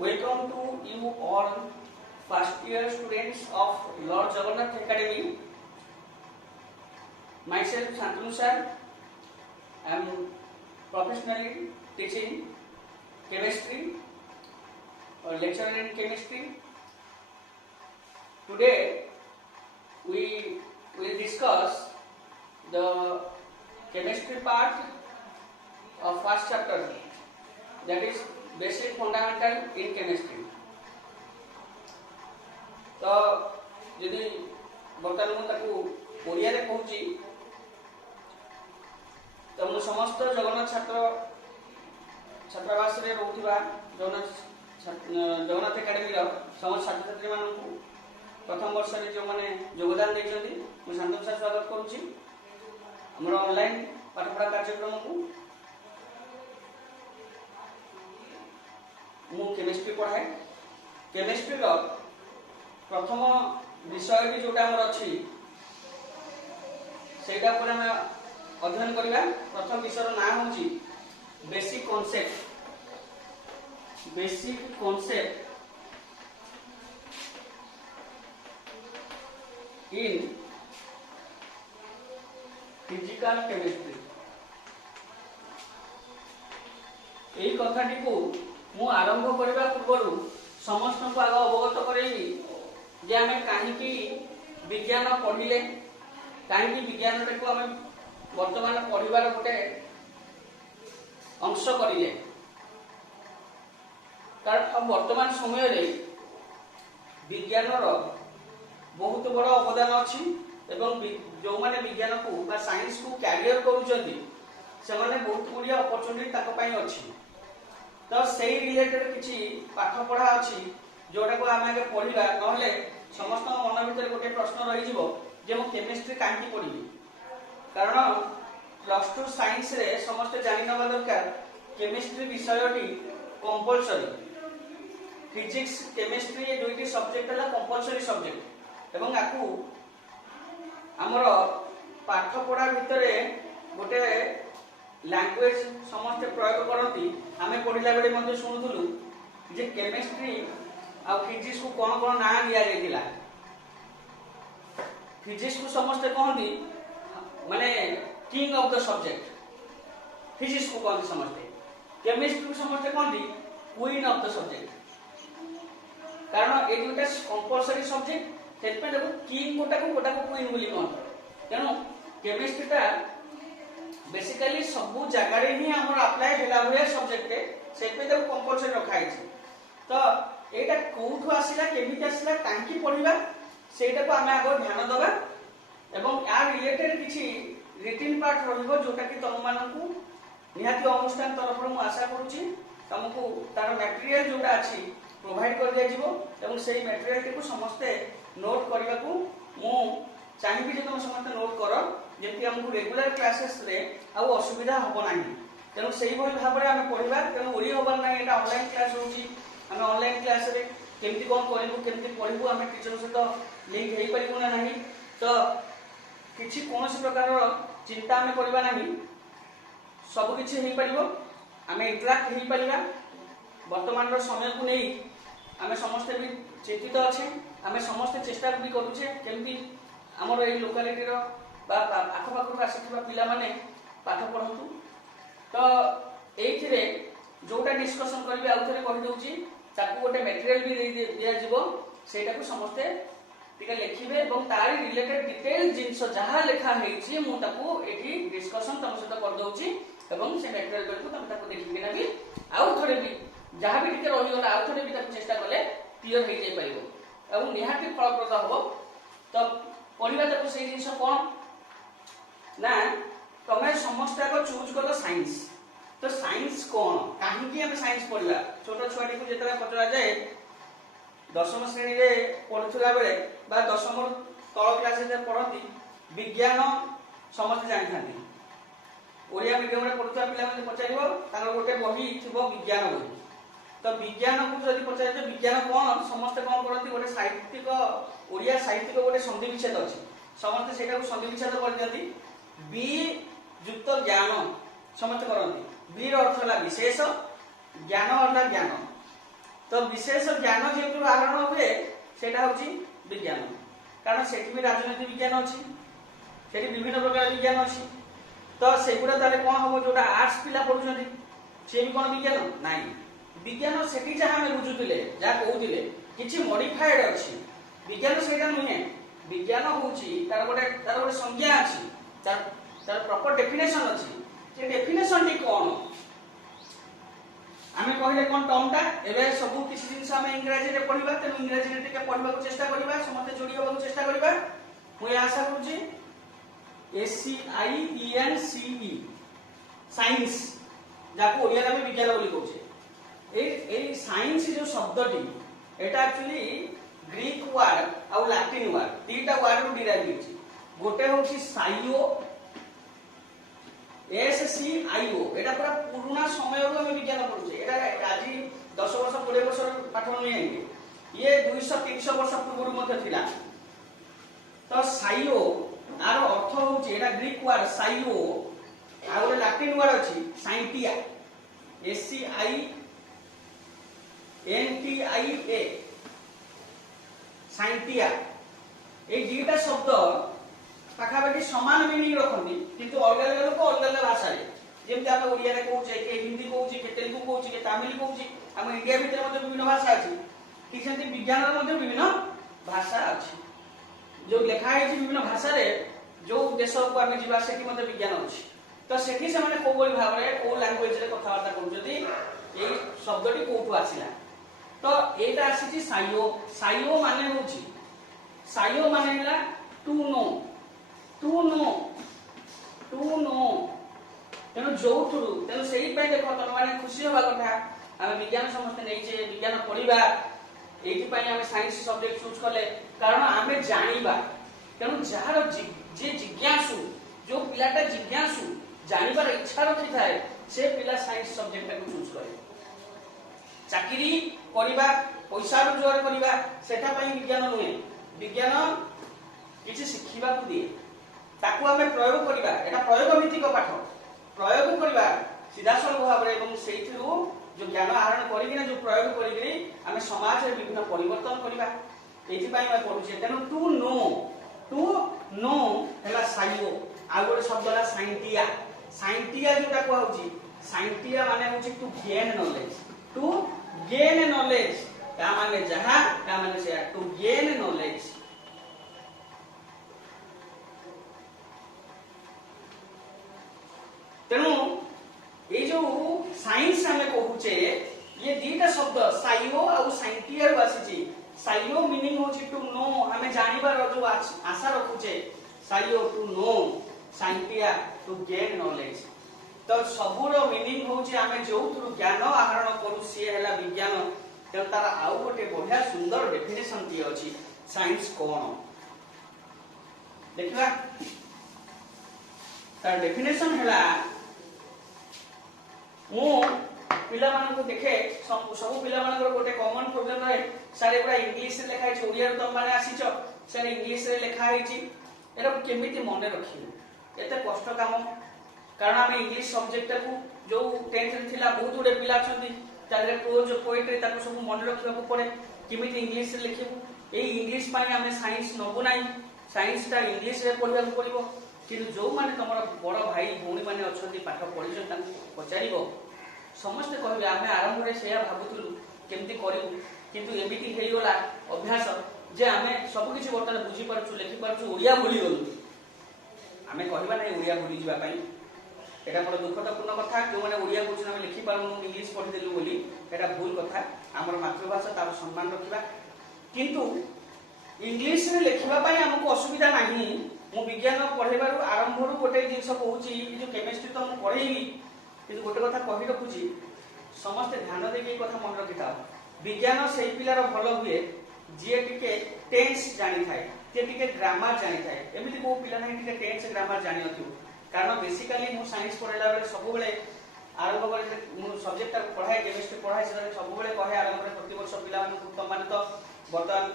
Welcome to you all first year students of Lord Jagannath Academy. Myself Shantanu sir. I am professionally teaching chemistry or lecturer in chemistry. Today we will discuss the chemistry part of first chapter, that is basic fundamental in chemistry. तो यदि बर्तमान मुझे ओडिया रे कहूची तो मु समस्त जगन्नाथ छात्रावास रे रहउथिबा जगन्नाथ एकेडमी रो समस्त छात्र छात्री मानकु प्रथम वर्ष रे जो माने योगदान दैछंती मु शांतनु सर स्वागत करूची हमर ऑनलाइन पाठपढ़ा कार्यक्रम को। मु केमिस्ट्री पढ़ाए। केमिस्ट्री रो प्रथम विषय भी जोटा हमर अछि सेटा पर हम अध्ययन करिबा। प्रथम विषय रो नाम होची basic concept in physical chemistry. एई कथाटी को मु आरंभ करबा पूर्व समस्त को आग अवगत करैबी जे आमे काहेकि विज्ञान पढ़िले, काहेकि विज्ञान को आमे वर्तमान पढ़िबार गोटे अंश करिले। कारण वर्तमान समय रे विज्ञान रो बहुत बड़ अवदान अछि एवं जो माने विज्ञान को बा साइंस को कैरियर करूचंती से माने बहुत गुडिया अपॉर्चुनिटी ताको पई अछि। तो सेही रिलेटेड किछि पाठ पढ़ा अछि जोटा को आमे आगे पढ़िबा, नहले समस्त मन भीतर गोटे प्रश्न रहि जिवो जे मो केमिस्ट्री काहेकि पढ़िबी। कारण प्लस 2 साइंस रे समस्त जानि नबा दरकार केमिस्ट्री विषयटी कंपलसरी। फिजिक्स केमिस्ट्री ये दुईटी सब्जेक्ट हला कंपलसरी सब्जेक्ट एवं आकु हमर पाठ पढ़ा भितरे गोटे लैंग्वेज समस्त प्रयोग करती। आमे पढ़िला बेले मध्ये सुनुथुलु जे केमिस्ट्री आ फिजिक्स को कोन ना दिया जायतिला। फिजिक्स को समस्त कहंती माने king of the subject, physics को कहंती समस्त। केमिस्ट्री को समस्त कहंती क्वीन ऑफ द सब्जेक्ट। कारण ए दुटा कंपलसरी सब्जेक्ट सेटपे देखो किंग कोटा को क्वीन बोली कहंती। तेनो केमिस्ट्रीटा बेसिकली सब जगह रे ही हमर अप्लाई होला भय सब्जेक्ट से पे तो कंपलसरी रखा है। तो एटा कोठु आसिला केमिति आसिला कांकी पढिबा सेटा को हमें आगो ध्यान दबा एवं या रिलेटेड किछि रिटन पार्ट रहइबो जोटा कि तम मानकु निहाती अनुष्ठान तरफ मु आशा करूची तमको तार मटेरियल जोटा अछि प्रोवाइड कर दिया जिवो एवं सेही मटेरियल को समस्त नोट करबा को मु चाहिबी जे तुम समस्त नोट करो जेति हमकु रेगुलर क्लासेस रे आ असुविधा हबो नाही। तेनु सेही भली भाबरे हमें पढिबा। तेनु ओरी हबो नाही, एटा ऑनलाइन क्लास होची। हमें ऑनलाइन क्लास रे केमति कोन करिबु केमति पढिबु हमें टीचर से तो लिंक हेई परिबु ना नाही। तो किछि कोनोसी प्रकार चिंता हमें करबा नाही, सब किछि हेई परिबो। हमें इंटरैक्ट हेई परिबा। वर्तमान रो समय को नै हमें समस्त भी चिंतित अछि। हमें समस्त चेष्टा भी करूछे केमति हमर ए लोकालिटी रो आखो पाखो आसिथिबा पिला माने पाठ पढंतु। तो एथिरे जोटा डिस्कशन करबे आउथरे कहि दउची ताकू गोटे मटेरियल भी दिया जिवो सेटा को समस्त टिके लिखिबे एवं तारी रिलेटेड डिटेल जिंस जहा लेखा हेछि मु ताकू एठी डिस्कशन तम सहित कर दउची एवं से मटेरियल को तम ताकू देखिबे ना भी आउथरे भी जहा भी टिके रहि गला आउथरे भी ताकू चेष्टा करले क्लियर हे जाय परिबो एवं निहाती फलप्रद हबो। तो पढिबा ताकू से जिंस कोन ना तमे समस्त को चूज कर साइंस। तो साइंस कोन काहे हम साइंस पढ़ला। छोटो छुआटी को जेतरा पचरा जाए दशम श्रेणी रे पढुथला बेले बा दशम तळ क्लास रे पढती विज्ञान समस्त जानि थांती। ओडिया मीडियम रे पढुथला पिला माने पचारिबो तार गोटे बही थिबो विज्ञान बही। तो विज्ञान को जदि पचारे जे विज्ञान कोन समस्त कोन करती गोटे साहित्यिक ओडिया साहित्यिक गोटे संधि विच्छेद अछि। समस्त सेटा को संधि विच्छेद कर दियंती। बी युक्त ज्ञान समस्त करती। बी रो अर्थ होला विशेष, ज्ञान अर्थ ज्ञान। तो विशेष ज्ञान जो आहरण हुए सेटा हूँ विज्ञान, कारण से भी राजनीति विज्ञान अच्छी, से विभिन्न प्रकार विज्ञान अच्छी। तो सेगुड़ा ताले कौन हम जो आर्ट्स पिला पढ़ुଛନ୍ତି से भी कौन विज्ञान नाई, विज्ञान सेठी जहाँ हमें बुझुले जहाँ कहते किसी मॉडिफाइड अच्छी, विज्ञान सेटा नुहे। विज्ञान हूँ तार गोटे संज्ञा अच्छी, तार प्रॉपर डेफिनेशन अच्छी, से डेफिनेशन टी कौन आमे कहले कौन टर्मटा एबे सब किसी जिनस आमे इंग्रजी रे पढिबा, तेनु इंग्रजी रे टिके पढिबा को चेष्टा करिबा, समते जोडी होबा को चेष्टा करिबा। मुई आशा करूची SCIENCE साइंस जाको ओडिया रे विज्ञान बोली कहूचे। ए साइंस जो शब्दटी एटा एक्चुअली ग्रीक वर्ड और लैटिन वर्ड तीटा वर्ड रो डिराइव होची। गोटे होची साइयो SCIO, एटा पूरा पुराना समय रो हम विज्ञान पढुचे। एटा आज 10 वर्ष 20 वर्ष पाठ नहीं आएंगे, ये 200-300 वर्ष पूर्व मध्य थिला। तो साइयो आर अर्थ होची एटा ग्रीक वर्ड साइयो और लैटिन वर्ड अछि साइंटिया SCINTIA साइंटिया। ए दुईटा शब्द पाखापाखि समान मीनिंग रखती किंतु अलग अलग लोक अलग अलग भाषा रे, जेमति आमे ओडिया रे कहूचे, के हिंदी कहूचे, के तेलुगु कहूचे, के तमिल कहूचे, हम इंडिया भीतर मध्ये विभिन्न भाषा अछि। ठीक सेंति विज्ञान रे मध्ये विभिन्न भाषा अछि, जो लिखा है विभिन्न भाषा रे जो देश को आमे जीवा सेठी मध्ये विज्ञान अछि। तो सेठी से माने को बोली भाव रे को लैंग्वेज रे कथा वार्ता करूजती एई शब्दटी कोठु आसिला। तो एटा आसीची साइयो। साइयो माने होची, साइयो माने हला to know, to know, to know. तेणु जो तेणु से देख तुम मैंने खुशी हवा कथा आम विज्ञान समस्ते नहीं विज्ञान पढ़ा ये आम साइंस सब्जेक्ट चूज कले कारण आम जाना। तेणु जार जे जिज्ञासु जो पिलाटा जिज्ञासु जानवर इच्छा रखी थाए से पिला साइंस सब्जेक्ट को चूज करे। चाकरी करवा पैसा रोजगार करवा सेटा पई विज्ञान नुहे, विज्ञान किसी शिखिबा को दिए ताकू आमे प्रयोग करवा, एटा प्रयोग भित्तिक पाठ प्रयोग करवा सीधा सलख भाव रे एवं सेइथिरु जो ज्ञान आहरण करिगिना जो प्रयोग करिगिरी आमे समाज रे विभिन्न परिवर्तन करवा एथि पई मैं पढुचे। तेनु टू नो हैला साइयो आ गोटे शब्द है साइंटिया। साइंटिया जोटा को होची साइंटिया माने होची to gain knowledge, to gain knowledge का माने जहा का माने से टू गेन नॉलेज। तेणु ये जो साइंस आमे कहूचे ये दीटा शब्द साइयो और साइंटिया आसी। साइयो मीनिंग होची टू नो, आमे जानिबार जो आशा रखुचे साइयो टू नो, साइंटिया टू गेन नॉलेज। तो सबुर मीनिंग होची आमे जोथुरु ज्ञान आहरण करू से हैला विज्ञान। तेणु तार आउ गोटे बढ़िया सुंदर डेफिनेशन दिए अछि साइंस कोन देखिबा। तार डेफिनेशन हैला मु पिला मान को देखे सब पिला मान गोटे कॉमन प्रॉब्लम रहे सर एबा इंग्लिश रे लिखा है ओडिया तुम माने आसीच सर इंग्लिश रे लिखा है एरा केमिति मन रखियो एते कष्ट काम। कारण आम इंग्लिश सब्जेक्ट को जो 10th रे थिला बहुत गुडे पिला छथि तारे प्रोज पोएट्री ताको सब मन रखिबा को पड़े केमिति इंग्लिश रे लिखिबो। ए इंग्लिश पाई आमे साइंस नबो नाही, साइंस ता इंग्लिश रे पढिबा को पड़िबो। किंतु जो माने तमरा बड़ भाई भौणी माने अछथि पाठ पढिछन ताको पचारिबो समस्त कहबे आमे आरंभ रे सेया भाबुतलु केमति करिवु किंतु एमिति हेइ गला अभ्यास जे आमे सब किछि बर्तन बुझी परछु लिखि परछु ओडिया भूली गलु। आमे कहबा नै ओडिया भूली जिबा पई एटा बड़ दुखदपूर्ण कथा। जो माने ओडिया बुझन आमे लिखि पारनु इंग्लिश पढि देलु बोली एटा भूल कथा। हमर मातृभाषा तार सम्मान रखिबा किंतु इंग्लिश रे लिखिबा पई हमको असुविधा नाही। मु विज्ञान पढेबारु आरंभ रु गोटे जिंस कहूची जो केमिस्ट्री तो मु पढेइली किंतु गोटे कथा कहि रखुची समस्त ध्यान देके कथा मन रखिता। विज्ञान सेही पिलार भल हुए जे टिके टेंस जानि थाए, जे टिके ग्रामर जानि थाए। एमिति को पिला नाही टिके टेंस ग्रामर जानि नथिउ। कारण बेसिकली मु साइंस पढेला बेले सब बेले आरंभ करे मु सब्जेक्ट पढाए केमिस्ट्री पढाए से सब बेले कहे आरंभ करे प्रति वर्ष पिला मानकु तुम माने तो वर्तमान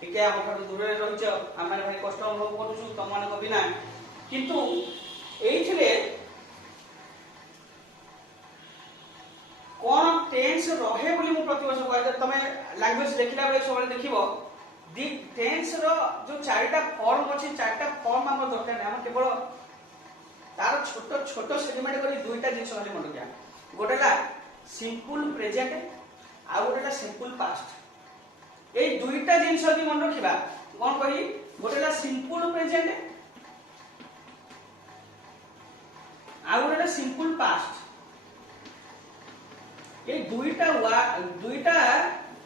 टिके हम ठार दूर रे रहिछ हम माने भाई कष्ट अनुभव करूछु तुम मानक बिना। किंतु एइथिले कोन टेंस रहे बोली मु प्रतिवर्ष कहले तमे लैंग्वेज देखिला बेले सब देखिबो दी टेंस रो जो चारटा फॉर्म अछि चारटा फॉर्म हम दरकार हम केवल तार छोट छोट सेगमेंट करी दुईटा जिंस खाली मन रखिया गोटेला सिंपल प्रेजेंट आ गोटेला सिंपल पास्ट ए दुईटा जिंस यदि मन रखिबा कोन कहि गोटेला सिंपल प्रेजेंट आ गोटेला सिंपल पास्ट ए दुईटा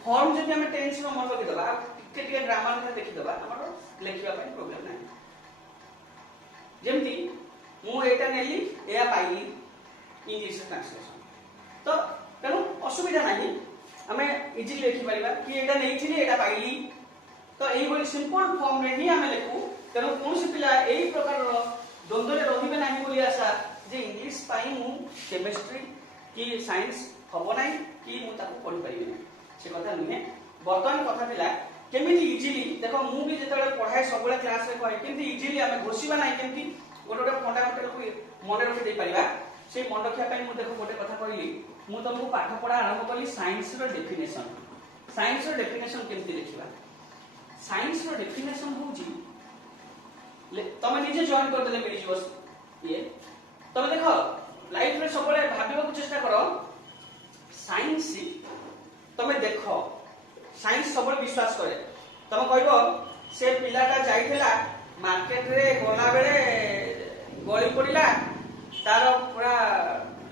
फॉर्म जदि हम टेंस रो मन रखि दबा टिके ग्रामर में देखि दबा हमर लेखिबा पय प्रॉब्लम नै जेमति मु एटा नेली एया पाइली इंग्लिश ट्रांसलेशन तो तेणु असुविधा नहीं हमें इजिली लिखि परिबा कि एटा नेइथिली एटा पाइली तो एई बोली सिंपल फॉर्म रे ही हमें लिखु तेणु कोनसी पिला एई प्रकार रो द्वंद्व रे रहिबे नाही बोली आशा जे इंग्लिश पाई मु केमिस्ट्री कि साइंस हबो नाही कि मु ताको पढि परिबे नाही से कथा नुहे वर्तमान कथा पिला केमिति इजिली देखो मु भी जेतबे पढाय सबले क्लास रे कहि केमिति इजिली हमें घोषिबा नाही केमिति गोटे फंडामेंटल को मन रखि दे परिबा से मन रखिया पई मु देखो गोटे कथा कहली मु तुमको पाठ पढ़ा आरंभ कली साइंस रो डेफिनेशन केमिति लिखिबा साइंस रो डेफिनेशन होउची तमे निजे जॉइन कर देले मिली जीवस ये तमे देखो लाइफ रे सबले भाबिबा को चेष्टा करो साइंस तमे देखो साइंस सबले विश्वास करे तमे कहबो से पिलाटा जाइथिला मार्केट रे गला बेले गली पड़िला तार पूरा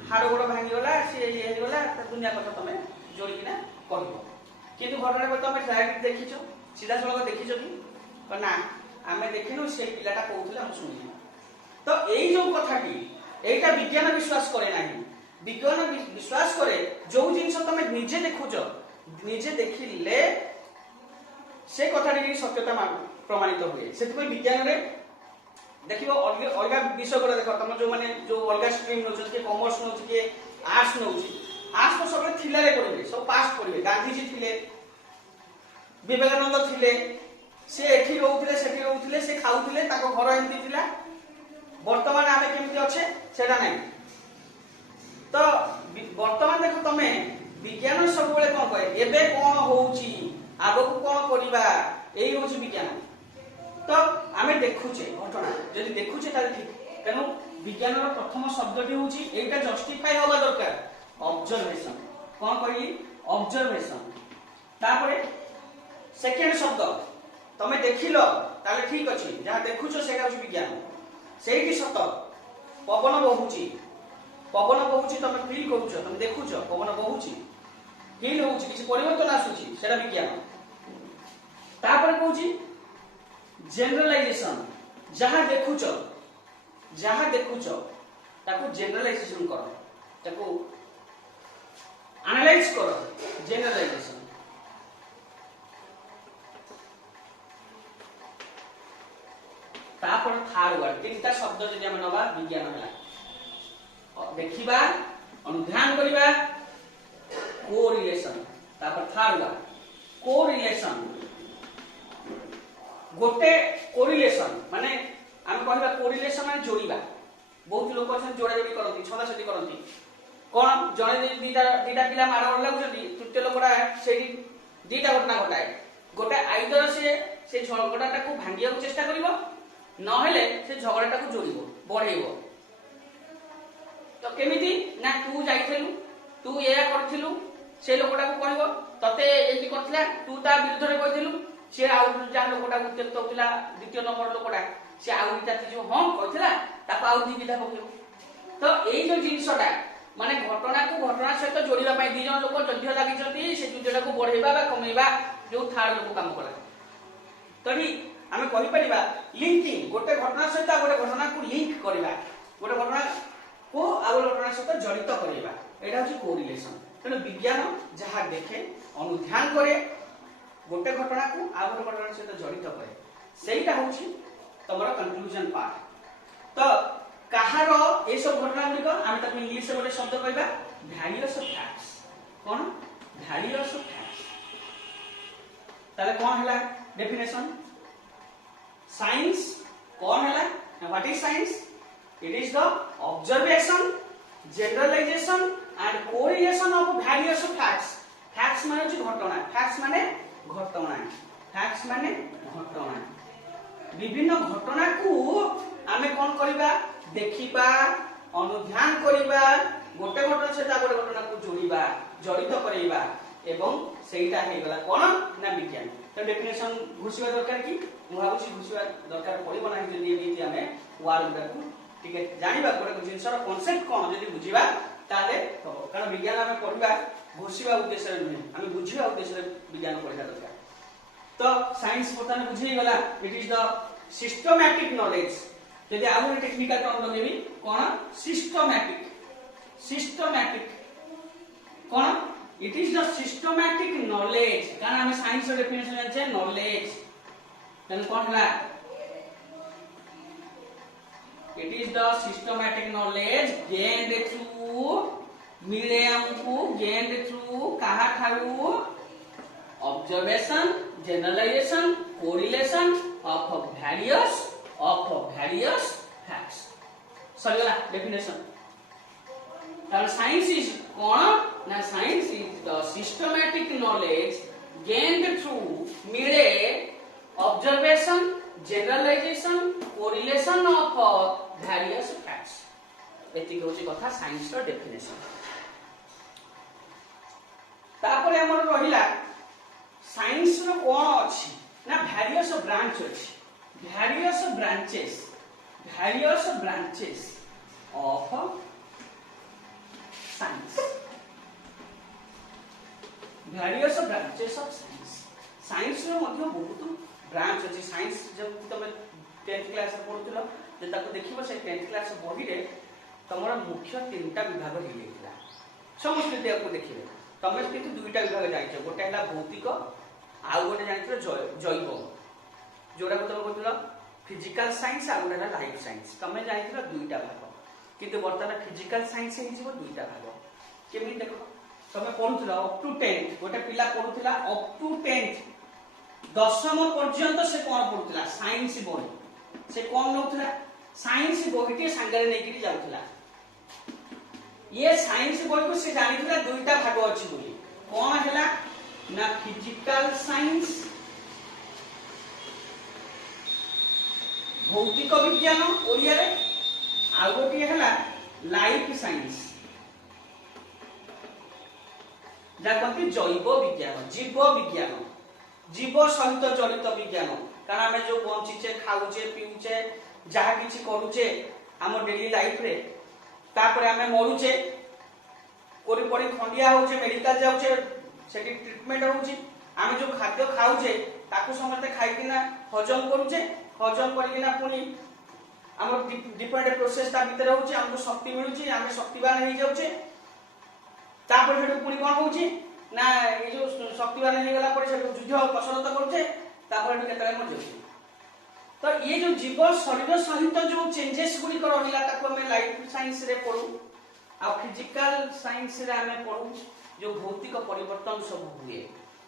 हाड़ गोड़ भांगी गला से ये गला दुनिया कथा तमे जोड़ी किना कहबो किंतु घटना को तमे डायरेक्ट देखिछो सीधा सळक देखिछो कि ना आमे देखिनु से पिलाटा कहउथिला हम सुनिली तो एई जो कथाटी एटा विज्ञान विश्वास करे नाही विज्ञान विश्वास करे जो जिंस तमे निजे देखुछो निजे देखिले से कथाटी की सत्यता प्रमाणित हुए से विज्ञान रे देखिबो अलग विषय को देखो तुम जो माने जो अलग स्ट्रीम नो के कॉमर्स नो के आर्ट्स नो आर्ट्स तो सब थिला रे पढिबे सब पास पढिबे गांधी जी थिले विवेकानंद थिले से एठी रहउथिले से खाउथिले ताको घर एंती थिला वर्तमान आमे केमति अच्छे सेटा नै तो वर्तमान देखो तमे विज्ञान सब बेले कोन कहे एबे कोन होउची आगो को कोन करिबा एई होउची विज्ञान तो आमे देखुचे घटना जदि देखुचे ताले ठीक तेनु विज्ञान रो प्रथम शब्दटी होउची एटा जस्टिफाई होबा दरकार ऑब्जर्वेशन कोन कहि ऑब्जर्वेशन तापरे सेकेंड शब्द तमे देखिलो ताले ठीक अछि जहा देखुचो सेटा होउची विज्ञान सेठी सत पवन बहुची तमे फील करूचो तमे देखुचो पवन बहुची फील होउची किछि परिवर्तन आसुची सेटा विज्ञान तापरे कहूची जनरलाइजेशन जहां देखुचो ताको जनरलाइजेशन करो ताको एनालाइज करो जनरलाइजेशन तापर थर्ड वर्ड तीनटा शब्द जदि हम नबा विज्ञान हला देखिबा अनुध्यान करिबा कोरिलेशन तापर थर्ड वर्ड कोरिलेशन गोटे कोरिलेशन माने हम कहबा कोरिलेशन माने जोड़ीबा बहुत लोक अछन जोड़ा जोड़ी करती छदा छदी करती कोन जणे दीटा पिला मार मार लागुछंती तृतीय लोकडा सेही दीटा घटना घटाए गोटे आइदर से झगड़ाटा को भांगिया को चेष्टा करिवो न हेले से झगड़ाटा को जोड़िबो बढ़ाइबो तो केमिति ना तू जाइथलु तू एया करथिलु से लोकडा को कहबो तते एति करथिला तू ता विरुद्ध रे कहथिलु से आउ जा लोकडा को त्यक्त होतिला द्वितीय नंबर लोकडा से आउ जाति जो हां कहथिला ताको आउ दी विधा पकेउ तो एई जो जिंसटा माने घटना को घटना सहित जोड़िबा पई दी जन लोक जद्य लागि जति से जुजडा को बढ़ेबा बा कमेबा जो थार्ड लोक काम करा तभी हमें कहि परिबा लिंकिंग गोटे घटना सहित गोटे घटना को लिंक करबा गोटे घटना को आउ घटना सहित जड़ित करबा एटा होची कोरिलेशन तने विज्ञान जहां देखे अनुध्यान करे गोटे घटना को आउ गोटे घटना सहित जड़ित करे सेटा होची तमरा कंक्लूजन पार्ट तो कहारो ए सब घटना गुडी को हम तक इंग्लिश से गोटे शब्द कहबा वैरियस ऑफ फैक्ट्स कोन वैरियस ऑफ फैक्ट्स ताले कोन हला डेफिनेशन साइंस कोन हला what is science it is the observation generalisation and correlation of various facts. Facts माने होची घटना, facts माने घटना, facts माने घटना। विभिन्न घटना को आमे कोन करिबा देखिबा अनुध्यान करिबा गोटे घटना सेटा गोटे घटना को जोड़िबा जड़ित करिबा एवं सेटा हे गला कोन ना विज्ञान। तो डेफिनेशन घुसिबा दरकार कि मु भाबुची घुसिबा दरकार पड़िबो नाही जदी एमिति आमे वर्ड को ठीक है जानिबा गोटे जिंसर कांसेप्ट कोन जदी बुझिबा ताले तो कारण विज्ञान आमे पढिबा घुसिबा उद्देश्य नहीं आमे बुझिबा उद्देश्य विज्ञान पढिबा दरकार। तो साइंस पताने बुझी गला it is the systematic knowledge. यदि आउ टेक्निकल टर्म लगेबी कोन सिस्टमैटिक सिस्टमैटिक कोन it is the systematic knowledge कारण हमें साइंस रो डेफिनेशन जानछे नॉलेज तने कोन हला it is the systematic knowledge gained through मिले हमकु गेन्ड थ्रू कहा ठारू observation generalisation correlation of various facts सरीगला डेफिनेशन। तार साइंस इज कोन ना science is the systematic knowledge gained through मिले observation generalisation correlation of various facts। एति होची कथा साइंस रो डेफिनेशन। तापर हमर रहिला साइंस रो कोन अछि ना various ब्रांच अछि various branches of science various branches of science रो मध्ये बहुत ब्रांच अछि। साइंस जब तुम 10th क्लास रे पढुतलो जे ताको देखिबो से 10th क्लास बही रे तमरा मुख्य तीनटा विभाग हि लेखिला समस्त देखो देखिबे तमे किंतु दुईटा विभाग जाइछो गोटे हला भौतिक आउ गोटे जानिछो जैव जोड़ा को तुम कहतलो फिजिकल साइंस आ गोटे लाइफ साइंस तमे जानिछो दुईटा भाग किंतु वर्तमान फिजिकल साइंस हि जिवो दुईटा भाग केमि देखो तमे पढुतलो अप टू 10th गोटे पिला पढुतला अप टू 10th दशम पर्यंत से कोन पढुतला साइंस बही से कोन नउतला साइंस बहीटी संगरे नेकिरी जाउतला ये साइंस बही को से जानितला दुईटा भाग अछि बोली कोन हैला ना फिजिकल साइंस भौतिक विज्ञान ओरिया रे आ गोटी हैला लाइफ साइंस जा कहती जैव विज्ञान जीव सहित जड़ित विज्ञान कारण आमे जो बंचीचे खाउचे पीउचे जहा किछि करूचे हमर डेली लाइफ रे तापर आमे मरुचे कोरी पड़ी खंडिया होचे मेडिकल जाउचे सेठी ट्रीटमेंट होची आमे जो खाद्य खाउचे ताकू समते खाइकिना हजम करूचे हजम करिकिना पुनी हमर डिफरेंट प्रोसेस ता भीतर होची हमको शक्ति मिलुची आमे शक्तिवान हे जाउचे तापर हेडु पुनी कोन होची ना ए जो शक्तिवान हे गेला पर से युद्ध कसरत करूचे तापर हेडु केतरा मर जाउचे। तो ये जो जीव शरीर सहित जो चेंजेस गुडी कर रहिला ताको हमें लाइफ साइंस रे पढू आ फिजिकल साइंस रे हमें पढू जो भौतिक परिवर्तन सब हुए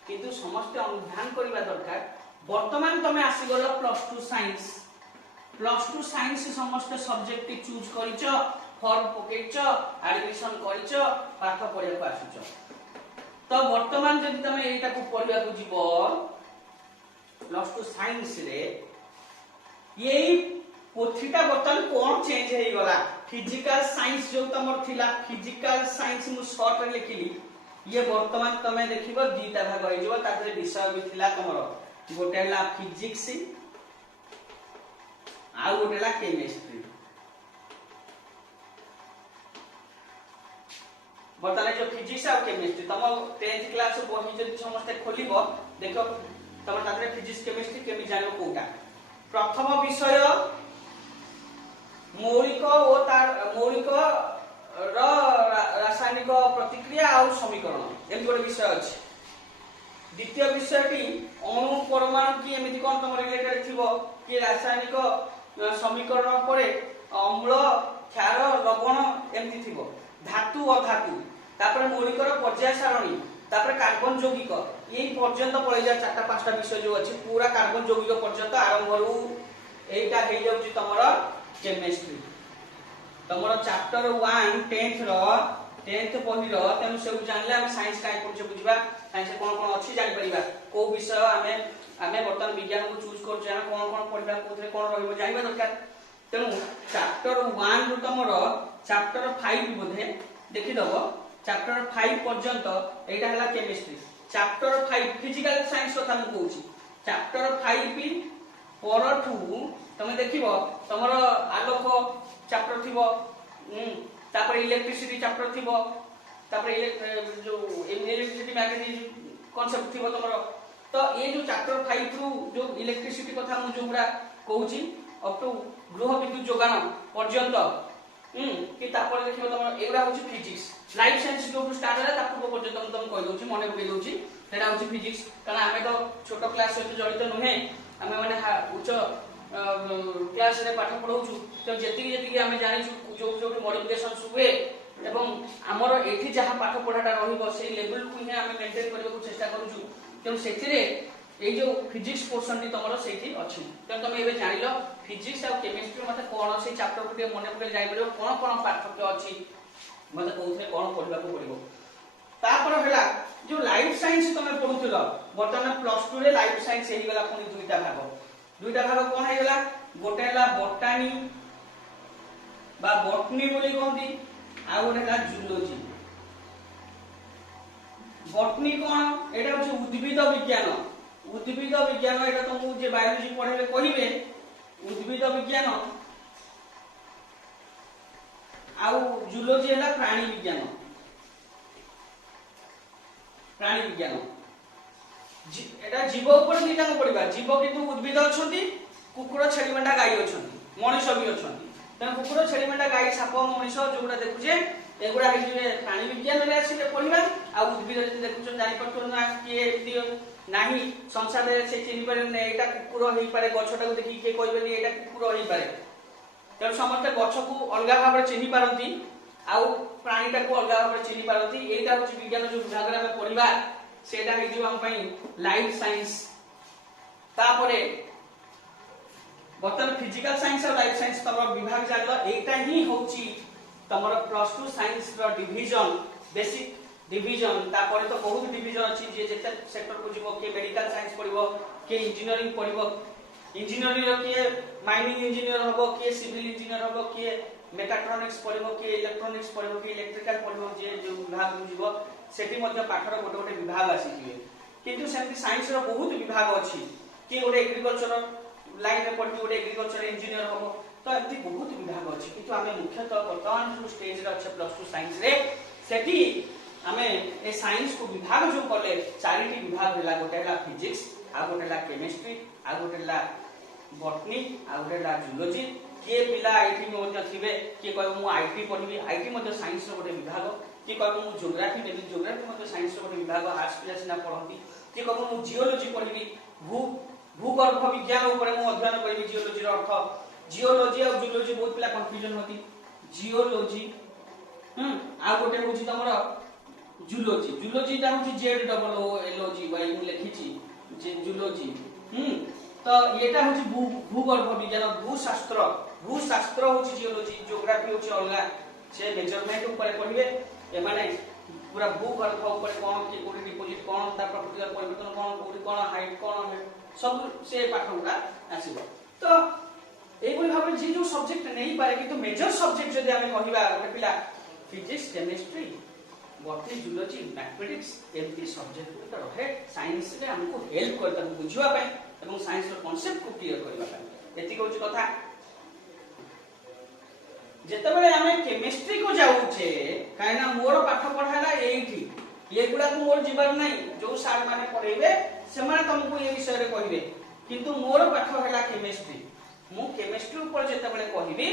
किंतु समस्त अनुध्यान करबा दरकार। वर्तमान तमे आसी गलो प्लस 2 साइंस समस्त सब्जेक्ट चूज करिच फॉर्म पकेइच एडमिशन करिच पाठ पढिया को आसुच। तो वर्तमान जदि तमे एटा को पढिया को जीवो प्लस 2 साइंस रे यही पोथीटा बर्तमान कोन चेंज हे गला फिजिकल साइंस जो तमर थिला फिजिकल साइंस मु शॉर्ट रे लिखिली ये वर्तमान तमे देखिबो दीटा भाग होई जबो ताकरे विषय भी थिला तमर गोटे हला फिजिक्स आ गोटे हला केमिस्ट्री वर्तमान जो फिजिक्स आ केमिस्ट्री तम 10th क्लास बही जदि समस्त खोलिबो देखो तमर ताकरे फिजिक्स केमिस्ट्री केमि जानो कोटा प्रथम विषय मौलिक रासायनिक प्रतिक्रिया और समीकरण एम गोटे विषय अछि। द्वितीय विषयटी अणु परमाणु की एमिति कोन तम रिलेटेड थिबो कि रासायनिक समीकरण परे अम्ल क्षार लवण एमिति थिबो धातु अधातु तापर मौलिक पर्याय सारणी तापर कार्बन यौगिक यही पर्यंत पळै जा चारटा पांचटा विषय जो अछि पूरा कार्बन यौगिक पर्यंत आरंभ रु एटा हे जाउची तमरो केमिस्ट्री तमरो चैप्टर 1 10th रो 10th बहिर तेणु सब जानले आम साइंस कहीं पढ़े बुझा साइंस कौन कौन अच्छी जापर कौ विषय आम आम बर्तमान विज्ञान को चूज कर कौन कौन पढ़ा कौन कौन रहा दरकार तेणु चैप्टर 1 रु तुम चैप्टर 5 बोधे देखीदब चैप्टर 5 पर्यंत एटा हला केमिस्ट्री चैप्टर 5 फिजिकल साइंस कथा मु कहूची चैप्टर 5 परठू तुम देखिबो तमरो आलोक चैप्टर थिबो तापर इलेक्ट्रिसिटी चैप्टर थिबो तापर जो इलेक्ट्रिसिटी मैकेनिज्म कांसेप्ट थिबो तमरो तो ये जो चैप्टर 5 रु जो इलेक्ट्रिसिटी कथा मु जोगुडा कहूची अप टू गृह विद्युत जोगान पर्यंत कि तापर देखिबो तमरो एगुडा होची फिजिक्स लाइफ साइंस जो स्टार्ट होला ता पूर्व पर्यंत तुम कहि दोची मने पकई दोची सेटा होची फिजिक्स कारण आमे तो छोट क्लास सहित जड़ित नुहे आमे माने उच्च क्लास रे पाठ पढौछु तो जेतिकी जेतिकी आमे जानिछु जो जो मॉडिफिकेशन हुए एवं हमर एठी जहा पाठ पढाटा रहिबो से लेवल को ही आमे मेंटेन करबा चेष्टा करूछु तेणु सेथिरे ए जो फिजिक्स पोर्शन टी तमरो सेठी अछि त तमे एबे जानिलो फिजिक्स और केमिस्ट्री मते कोन से चैप्टर को मने पकई जाय परबो कोन कोन पाठक अछि मते कोथरे कोन पढिबा को पड़िबो तापर हला जो लाइफ साइंस तमे पढुथिलो वर्तमान प्लस 2 रे लाइफ साइंस हेई गला पुनी दुईटा भाग कोन हे गला गोटे हला बोटानी बा बॉटनी बोली कहंती आ गोटे हला जूलॉजी बॉटनी कोन एटा होची उद्भिद विज्ञान एटा तुमको जे बायोलॉजी पढेले कहिबे उद्भिद विज्ञान आ जूलॉजी हला प्राणी विज्ञान एटा जीव ऊपर निटा को पड़िबा जीव किंतु उद्भिद अछंती कुकुर छेली मेंढा गाई अछंती मनुष्य भी अछंती तन कुकुर छेली मेंढा गाई साप मनुष्य जोडा देखुजे एगुडा हे प्राणी विज्ञान रे आसीले पढिबा आ उद्भिद जे देखुछन जानि पड़तो ना कि एति नाही संसार रे से चिनि पारे ने एटा कुकुर हेई पारे गछटा को देखि के कहबे नि एटा कुकुर हेई पारे तेणु समस्त गछ को अलग भाव में चिन्ह पारती आउ प्राणीटा को अलग भाव में चिन्ह पारती एटा होची विज्ञान जो विभाग रे हम पढिबा सेटा हे जो हम पई लाइफ साइंस तापरे बर्तमान फिजिकल साइंस और लाइफ साइंस तमरो विभाग जानलो एटा ही होची तमरो प्लस 2 साइंस रो डिवीजन बेसिक डिवीजन तापरे तो बहुत डिवीजन अछि जे जेते सेक्टर को जीवो के मेडिकल साइंस पढिबो के इंजीनियरिंग पढिबो इंजीनियरिंग रो के माइनिंग इंजीनियर हबो के सिविल इंजीनियर हबो के मेकाट्रॉनिक्स पढिबो के इलेक्ट्रॉनिक्स पढिबो के इलेक्ट्रिकल पढिबो जे जो विभाग जीवो सेठी मध्ये पाठर गोटे गोटे विभाग आसी जिवे किंतु सेमति साइंस रो बहुत विभाग अछि कि गोटे एग्रीकल्चर लाइन में पढि गोटे एग्रीकल्चर इंजीनियर हबो तो एति बहुत विभाग अछि किंतु हमें मुख्यतः वर्तमान जो स्टेज रे अछि प्लस 2 साइंस रे सेठी हमें ए साइंस को विभाग जो कले चारिटी विभाग होला गोटे हला फिजिक्स आ गोटे हला केमिस्ट्री आ गोटे हला बॉटनी आ गोटे हला जूलॉजी के पिला आईटी में मध्ये थिबे के कहबो मु आईटी पढिबी आईटी मध्ये साइंस रो गोटे विभाग के कहबो मु ज्योग्राफी नेबी ज्योग्राफी मध्ये साइंस रो गोटे विभाग आर्ट्स पिला सिना पढंती के कहबो मु जियोलॉजी पढिबी भूगर्भ विज्ञान ऊपर मु अध्ययन करबी जियोलॉजी रो अर्थ जियोलॉजी और जूलॉजी बहुत पिला कंफ्यूजन होती जियोलॉजी आ गोटे होची तमरो जूलॉजी जूलॉजी ता होची Z double O L O G Y मु लिखिची जे जूलॉजी तो एटा होची भूगर्भ विज्ञान भूशास्त्र होची जियोलॉजी ज्योग्राफी होची अलगा से मेजरमेंट ऊपर पढिबे ए माने पूरा भूगर्भ ऊपर कोन के कोडी डिपोजिट कोन ता प्रकृतिक परिवर्तन कोन कोडी कोन हाइट कोन सब से पाठोडा आसीबो तो एबोली भाबे जे जो सब्जेक्ट नै पारे कि तो मेजर सब्जेक्ट जदि आमे कहिबा गोटे पिला physics chemistry botany zoology mathematics एमती सब्जेक्ट तो रहे साइंस रे हमको हेल्प करता बुझिबा पय एवं साइंस रो कांसेप्ट को क्लियर करबा पय एति कहउछ कथा जेते बेले हमें केमिस्ट्री को जाउछे काइना मोर पाठ पढाला एठी ये गुडा को मोर जीवन नै जो सार माने पढेबे से माने तुमको ये विषय रे कहिबे किंतु मोर पाठ हला केमिस्ट्री मु केमिस्ट्री ऊपर जेते बेले कहिबी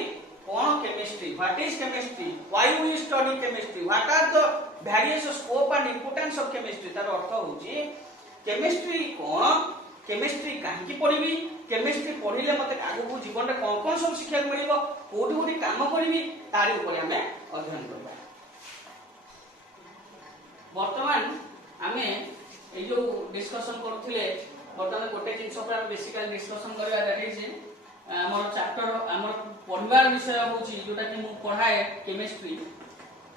कोन chemistry what is chemistry why we study chemistry what are the various scope and importance of chemistry तार अर्थ होची केमिस्ट्री कोन केमिस्ट्री काहे की पढिबी केमिस्ट्री पढिले मते आगु को जीवन रे कोन कोन सब शिक्षा मिलिबो कोडी कोडी काम करबी तारि ऊपर हमें अध्ययन करबा वर्तमान हमें ए जो डिस्कशन करथिले वर्तमान गोटे जिंस पर बेसिकली डिस्कशन करबा दैट इज हमर चैप्टर हमर पढिबार विषय होची जोटा कि मु पढाए केमिस्ट्री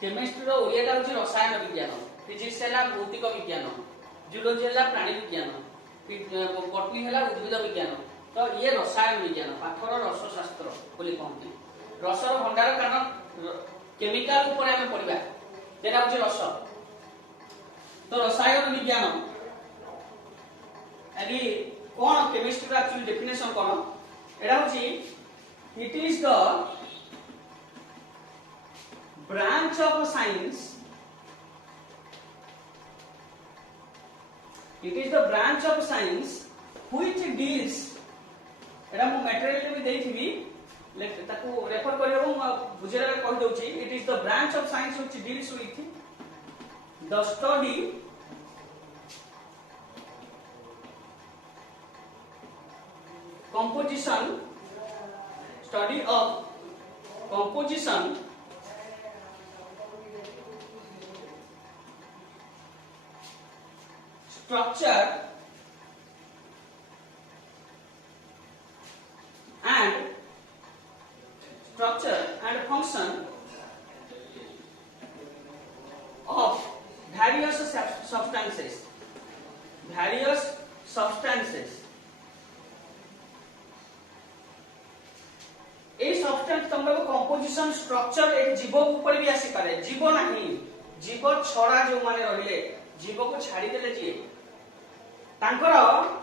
केमिस्ट्री रो ओडियाटा होची रसायन विज्ञान, फिजिक्स हैला भौतिक विज्ञान, जूलॉजी हैला प्राणी विज्ञान, बॉटनी हैला उद्भिद विज्ञान। तो ये रसायन विज्ञान पाठर रसशास्त्र बोली कहती। रसर भंडार कारण केमिकल ऊपर हमें पढ़ा तेरा होची रस। तो रसायन विज्ञान अभी कौन केमिस्ट्री एक्चुअली डेफिनेशन कौन एटा होची it is the branch of science, it is the branch of science which deals, एटा मु मटेरियल भी देथिबी ताको रेफर करियो मु बुझेरा कहि दउची। It is the branch of science which deals with the study composition, study of composition, structure and function of various substances, a substance तुमको composition structure एक जीव ऊपर भी आसी पारे। जीव नहीं, जीव छड़ा जो माने रहिले, जीव को छाड़ी देले जी तांकर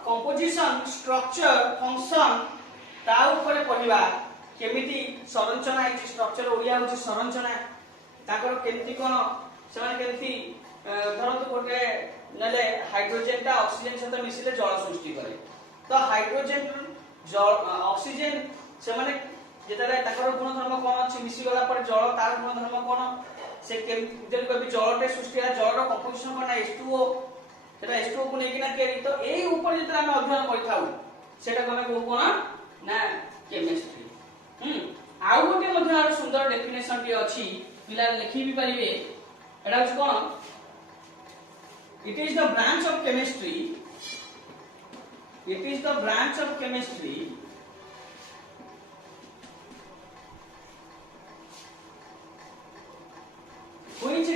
कंपोजिशन स्ट्रक्चर फंक्शन ता ऊपर पढ़िबा केमिति संरचना है स्ट्रक्चर ओडिया होची संरचना तांकर केमिति कोन से माने केमिति धरंतु गोटे नले हाइड्रोजन ता ऑक्सीजन सहित मिसिले जल सृष्टि करे। तो हाइड्रोजन जल ऑक्सीजन से माने जेतले ताकर गुण धर्म कोन अछि मिसि गला पर जल तार गुण धर्म कोन से केमिति कभी जलटे सृष्टि है जलर कंपोजिशन कोन H2O सेटा H2O को नेकिना केरी। तो एई ऊपर जेतले हम अध्ययन करिथाउ सेटा कोन को कोन ना केमिस्ट्री। आउ गोटे मध्ये आरो सुंदर डेफिनेशन टी अछि पिला लिखि भी परिबे। एटा अछि कोन it is the branch of chemistry, it is the branch of chemistry which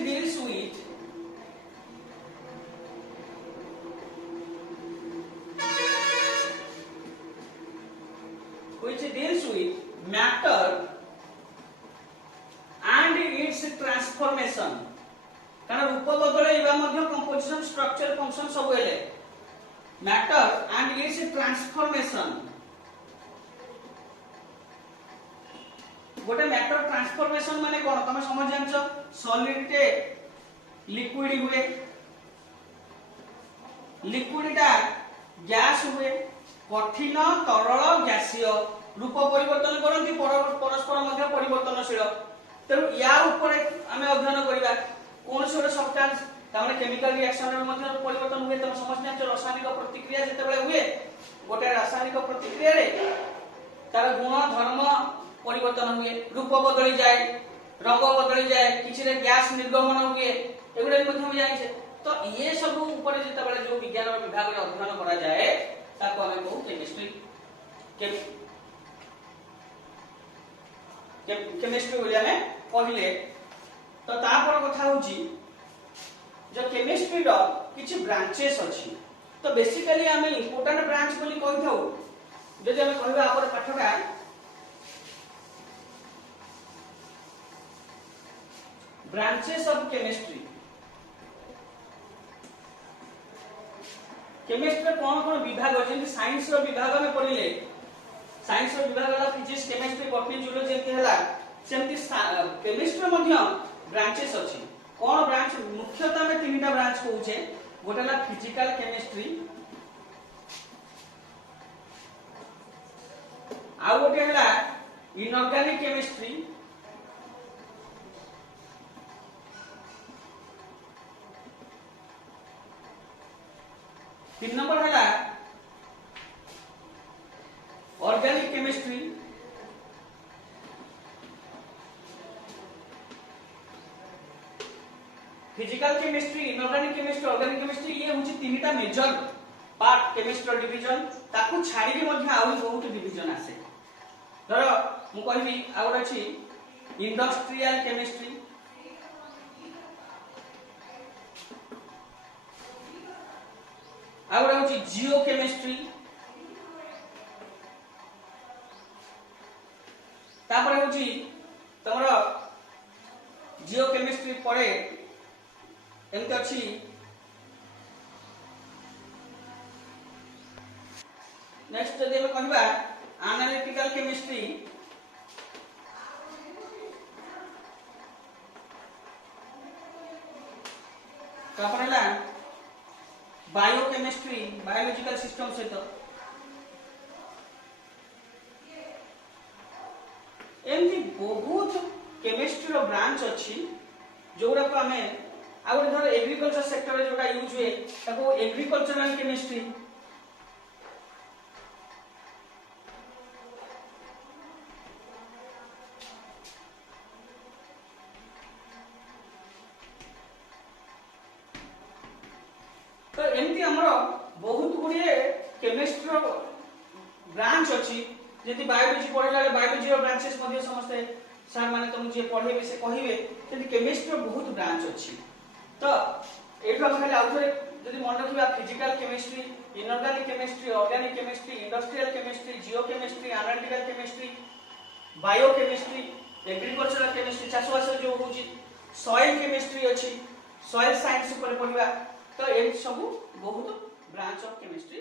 deals with matter and its transformation। कारण रूप बदलैबा मध्ये कंपोजिशन स्ट्रक्चर फंक्शन सब हेले मैटर एंड इट्स ट्रांसफॉर्मेशन। गोटे मैटर ट्रांसफॉर्मेशन माने कोन तमे समझ जानछो सॉलिड टे लिक्विड हुए, लिक्विड टा गैस हुए, कठिन तरल गैसीय रूप परिवर्तन करंती परस्पर मध्ये परिवर्तनशील। तेनु या ऊपर हमें अध्ययन करिबा कोन सोरे सब्सटेंस तामे केमिकल रिएक्शन रे मध्ये परिवर्तन हुए। तमे समझ जानछो रासायनिक प्रतिक्रिया जते बेले हुए गोटे रासायनिक प्रतिक्रिया रे तार गुण धर्म परिवर्तन हुए, रूप बदली जाए, रंग बदली जाए, किछि रे गैस निर्गमन हुए, एगुडा मध्ये हम जाय छै। तो ये सब ऊपर जते बेले जो विज्ञान विभाग रे अध्ययन करा जाए ताको हमें कहू केमिस्ट्री। केमिस्ट्री ओलिया में पहिले तो तापर कथा होची जो केमिस्ट्री रो किछि ब्रांचेस अछि। तो बेसिकली हमें इंपोर्टेंट ब्रांच बोली कहि थाउ जदि हमें कहबा आपर पाठटा ब्रांचेस ऑफ केमिस्ट्री। केमिस्ट्री कौन कौन विभाग अछि साइंस रो विभाग में पढ़िले साइंस रो विभाग वाला फिजिक्स केमिस्ट्री बॉटनी जूलॉजी एते हला सेमति केमिस्ट्री मध्ये ब्रांचेस अछि। कौन ब्रांच मुख्यतः में तीनटा ब्रांच कहउछे गोटेला फिजिकल केमिस्ट्री, आ गोटे हला इनऑर्गेनिक केमिस्ट्री, तीन नंबर है organic chemistry, physical chemistry, inorganic chemistry, organic chemistry ये होची तीनटा मेजर पार्ट केमिस्ट्री डिवीजन। ताकू छाड़ी के मध्ये आउरी बहुत डिवीजन आसे। धरो मु कहबी आउर अछि इंडस्ट्रियल केमिस्ट्री, होची जियो केमिस्ट्री तापर होची तमरो जियो केमिस्ट्री परे एमती अछि नेक्स्ट जदि हम कहबा एनालिटिकल केमिस्ट्री तापर हला बायोकेमिस्ट्री बायोलॉजिकल सिस्टम सहित एमती बहुत केमिस्ट्री रो ब्रांच अछि जोरा को हमें आ गोटे धर एग्रीकल्चर सेक्टर रे जोटा यूज हुए ताको एग्रीकल्चरल केमिस्ट्री तो एमती हमरो बहुत गुड़िए केमिस्ट्री रो ब्रांच अछि जति बायोलॉजी पढ़ला बायोलॉजी रो ब्रांचेस मध्ये समस्त सर माने तुम जे पढ़ेबे से कहिबे जति केमिस्ट्री रो बहुत ब्रांच अछि तो एठो हम खाली आउथरे जति मन रखिबा physical chemistry inorganic chemistry organic chemistry industrial chemistry geo chemistry analytical chemistry bio chemistry agricultural chemistry चाषबास जो होची सॉइल केमिस्ट्री अछि सॉइल साइंस ऊपर पढ़िबा तो ए सब बहुत ब्रांच ऑफ केमिस्ट्री